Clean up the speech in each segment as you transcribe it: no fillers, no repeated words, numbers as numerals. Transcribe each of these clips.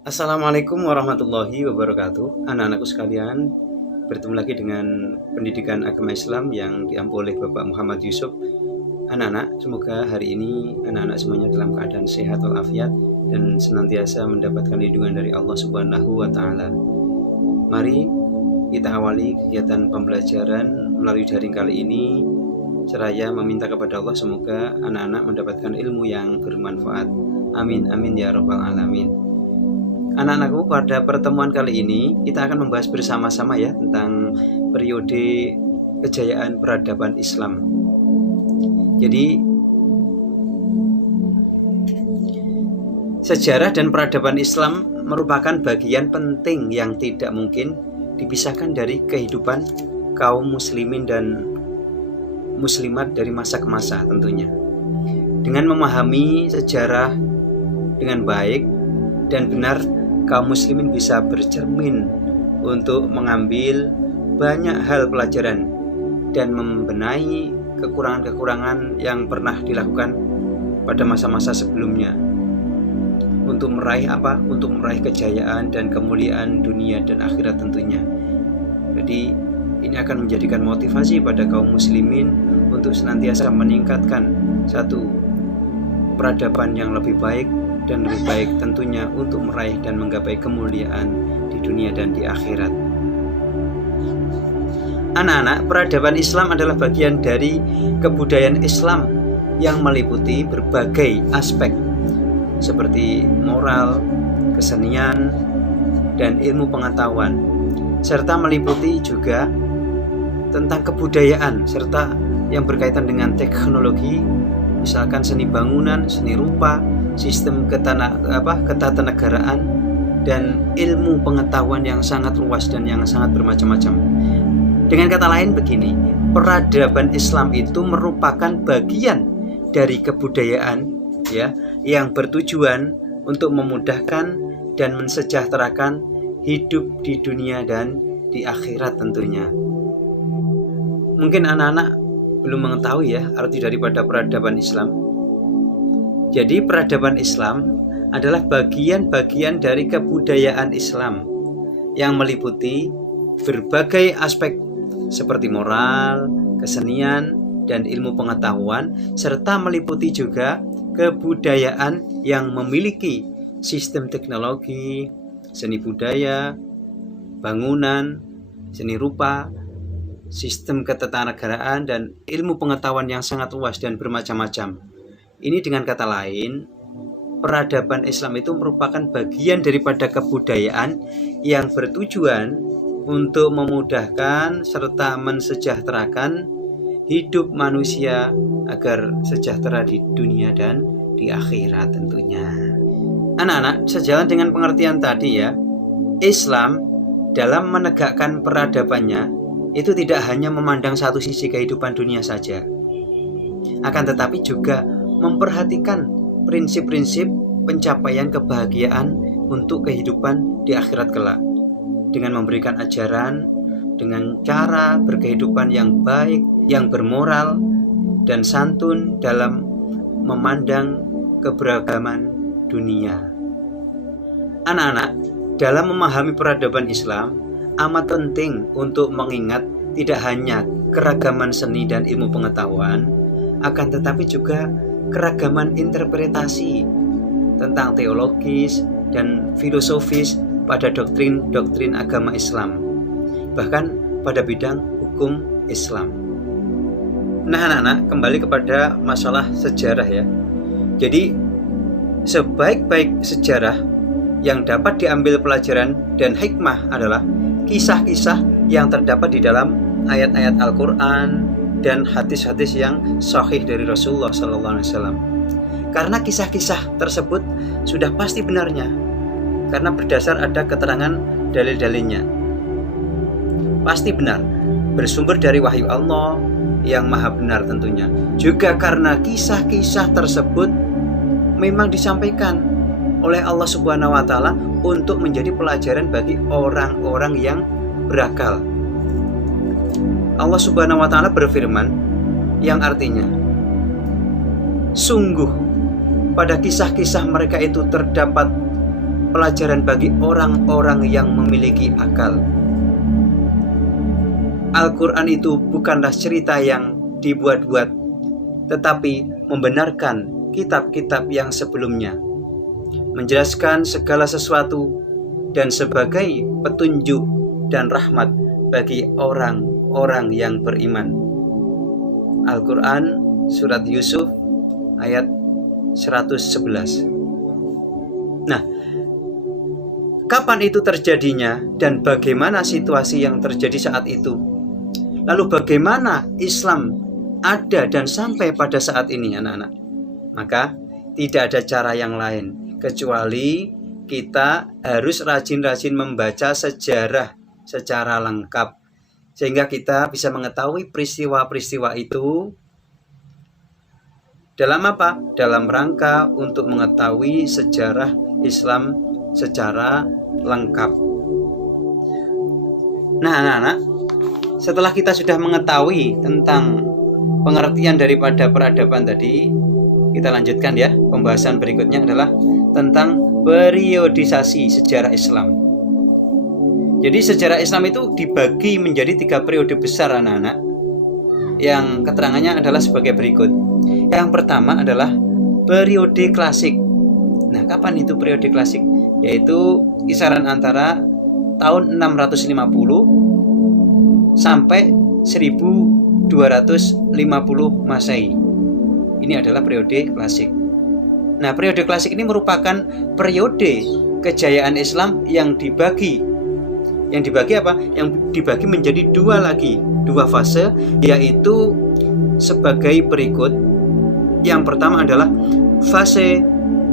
Assalamualaikum warahmatullahi wabarakatuh. Anak-anakku sekalian, bertemu lagi dengan pendidikan agama Islam yang diampu oleh Bapak Muhammad Yusuf. Anak-anak, semoga hari ini anak-anak semuanya dalam keadaan sehat walafiat dan senantiasa mendapatkan lindungan dari Allah Subhanahu wa taala. Mari kita awali kegiatan pembelajaran melalui daring kali ini seraya meminta kepada Allah semoga anak-anak mendapatkan ilmu yang bermanfaat. Amin amin ya rabbal alamin. Anak-anakku, pada pertemuan kali ini kita akan membahas bersama-sama ya tentang periode kejayaan peradaban Islam. Jadi sejarah dan peradaban Islam merupakan bagian penting yang tidak mungkin dipisahkan dari kehidupan kaum muslimin dan muslimat dari masa ke masa tentunya. Dengan memahami sejarah dengan baik dan benar, kaum muslimin bisa bercermin untuk mengambil banyak hal pelajaran dan membenahi kekurangan-kekurangan yang pernah dilakukan pada masa-masa sebelumnya untuk meraih apa? Untuk meraih kejayaan dan kemuliaan dunia dan akhirat tentunya. Jadi ini akan menjadikan motivasi pada kaum muslimin untuk senantiasa meningkatkan satu peradaban yang lebih baik dan lebih baik tentunya untuk meraih dan menggapai kemuliaan di dunia dan di akhirat. Anak-anak, peradaban Islam adalah bagian dari kebudayaan Islam yang meliputi berbagai aspek seperti moral, kesenian, dan ilmu pengetahuan, serta meliputi juga tentang kebudayaan serta yang berkaitan dengan teknologi, misalkan seni bangunan, seni rupa, sistem ketatanegaraan, dan ilmu pengetahuan yang sangat luas dan yang sangat bermacam-macam. Dengan kata lain begini, peradaban Islam itu merupakan bagian dari kebudayaan ya, yang bertujuan untuk memudahkan dan mensejahterakan hidup di dunia dan di akhirat tentunya. Mungkin anak-anak belum mengetahui ya arti daripada peradaban Islam. Jadi peradaban Islam adalah bagian-bagian dari kebudayaan Islam yang meliputi berbagai aspek seperti moral, kesenian, dan ilmu pengetahuan, serta meliputi juga kebudayaan yang memiliki sistem teknologi, seni budaya, bangunan, seni rupa, sistem ketatanegaraan, dan ilmu pengetahuan yang sangat luas dan bermacam-macam. Ini dengan kata lain, peradaban Islam itu merupakan bagian daripada kebudayaan yang bertujuan untuk memudahkan serta mensejahterakan hidup manusia agar sejahtera di dunia dan di akhirat tentunya. Anak-anak, sejalan dengan pengertian tadi ya, Islam dalam menegakkan peradabannya itu tidak hanya memandang satu sisi kehidupan dunia saja, akan tetapi juga memperhatikan prinsip-prinsip pencapaian kebahagiaan untuk kehidupan di akhirat kelak, dengan memberikan ajaran dengan cara berkehidupan yang baik, yang bermoral dan santun dalam memandang keberagaman dunia. Anak-anak, dalam memahami peradaban Islam amat penting untuk mengingat tidak hanya keragaman seni dan ilmu pengetahuan, akan tetapi juga keragaman interpretasi tentang teologis dan filosofis pada doktrin-doktrin agama Islam, bahkan pada bidang hukum Islam. Nah anak-anak, kembali kepada masalah sejarah ya. Jadi sebaik-baik sejarah yang dapat diambil pelajaran dan hikmah adalah kisah-kisah yang terdapat di dalam ayat-ayat Al-Quran dan hadis-hadis yang sahih dari Rasulullah SAW. Karena kisah-kisah tersebut sudah pasti benarnya, karena berdasar ada keterangan dalil-dalilnya. Pasti benar, bersumber dari wahyu Allah yang maha benar tentunya. Juga karena kisah-kisah tersebut memang disampaikan oleh Allah Subhanahu wa taala untuk menjadi pelajaran bagi orang-orang yang berakal. Allah Subhanahu wa taala berfirman yang artinya, sungguh pada kisah-kisah mereka itu terdapat pelajaran bagi orang-orang yang memiliki akal. Al-Quran itu bukanlah cerita yang dibuat-buat, tetapi membenarkan kitab-kitab yang sebelumnya, menjelaskan segala sesuatu dan sebagai petunjuk dan rahmat bagi orang-orang yang beriman. Al-Quran Surat Yusuf ayat 111. Nah, kapan itu terjadinya dan bagaimana situasi yang terjadi saat itu? Lalu bagaimana Islam ada dan sampai pada saat ini, anak-anak? Maka tidak ada cara yang lain kecuali kita harus rajin-rajin membaca sejarah secara lengkap, sehingga kita bisa mengetahui peristiwa-peristiwa itu dalam apa? Dalam rangka untuk mengetahui sejarah Islam secara lengkap. Nah, anak-anak, setelah kita sudah mengetahui tentang pengertian daripada peradaban tadi, kita lanjutkan ya. Pembahasan berikutnya adalah tentang periodisasi sejarah Islam. Jadi sejarah Islam itu dibagi menjadi 3 periode besar, anak-anak, yang keterangannya adalah sebagai berikut. Yang pertama adalah periode klasik. Nah, kapan itu periode klasik? Yaitu kisaran antara tahun 650 sampai 1250 Masehi. Ini adalah periode klasik. Nah, periode klasik ini merupakan periode kejayaan Islam yang dibagi apa? Yang dibagi menjadi dua fase, yaitu sebagai berikut. Yang pertama adalah fase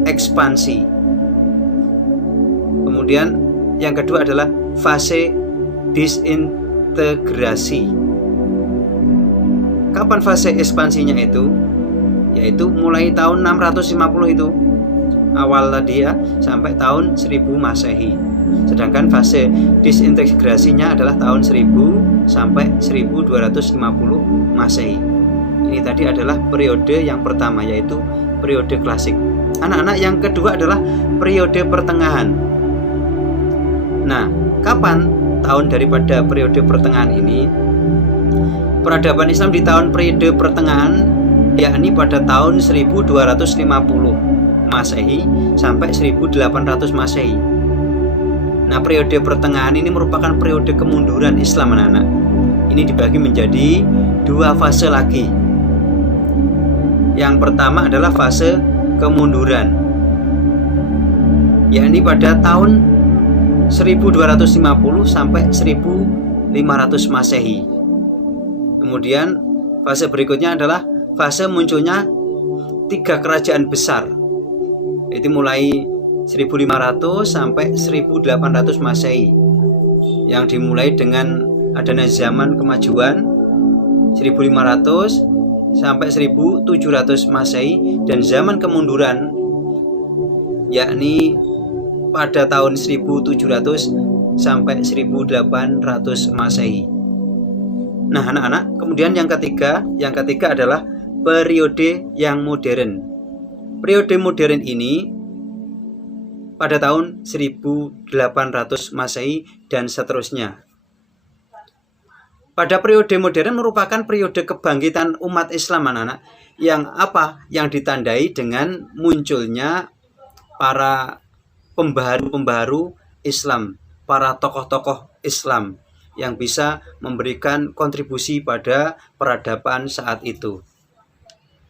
ekspansi. Kemudian yang kedua adalah fase disintegrasi. Kapan fase ekspansinya itu? Yaitu mulai tahun 650 itu awal tadi ya, sampai tahun 1000 Masehi. Sedangkan fase disintegrasinya adalah tahun 1000 sampai 1250 Masehi. Ini tadi adalah periode yang pertama, yaitu periode klasik. Anak-anak, yang kedua adalah periode pertengahan. Nah, kapan tahun daripada periode pertengahan ini? Peradaban Islam di tahun periode pertengahan, yakni pada tahun 1250 Masehi sampai 1800 Masehi. Nah, periode pertengahan ini merupakan periode kemunduran Islam, anak-anak. Ini dibagi menjadi 2 fase lagi. Yang pertama adalah fase kemunduran, yakni pada tahun 1250 sampai 1500 Masehi. Kemudian fase berikutnya adalah fase munculnya 3 kerajaan besar, yaitu mulai 1500 sampai 1800 Masehi, yang dimulai dengan adanya zaman kemajuan 1500 sampai 1700 Masehi, dan zaman kemunduran yakni pada tahun 1700 sampai 1800 Masehi. Nah, anak-anak, kemudian yang ketiga adalah periode yang modern. Periode modern ini pada tahun 1800 Masehi dan seterusnya. Pada periode modern merupakan periode kebangkitan umat Islam, anak-anak, yang ditandai dengan munculnya para pembaharu Islam, para tokoh-tokoh Islam yang bisa memberikan kontribusi pada peradaban saat itu.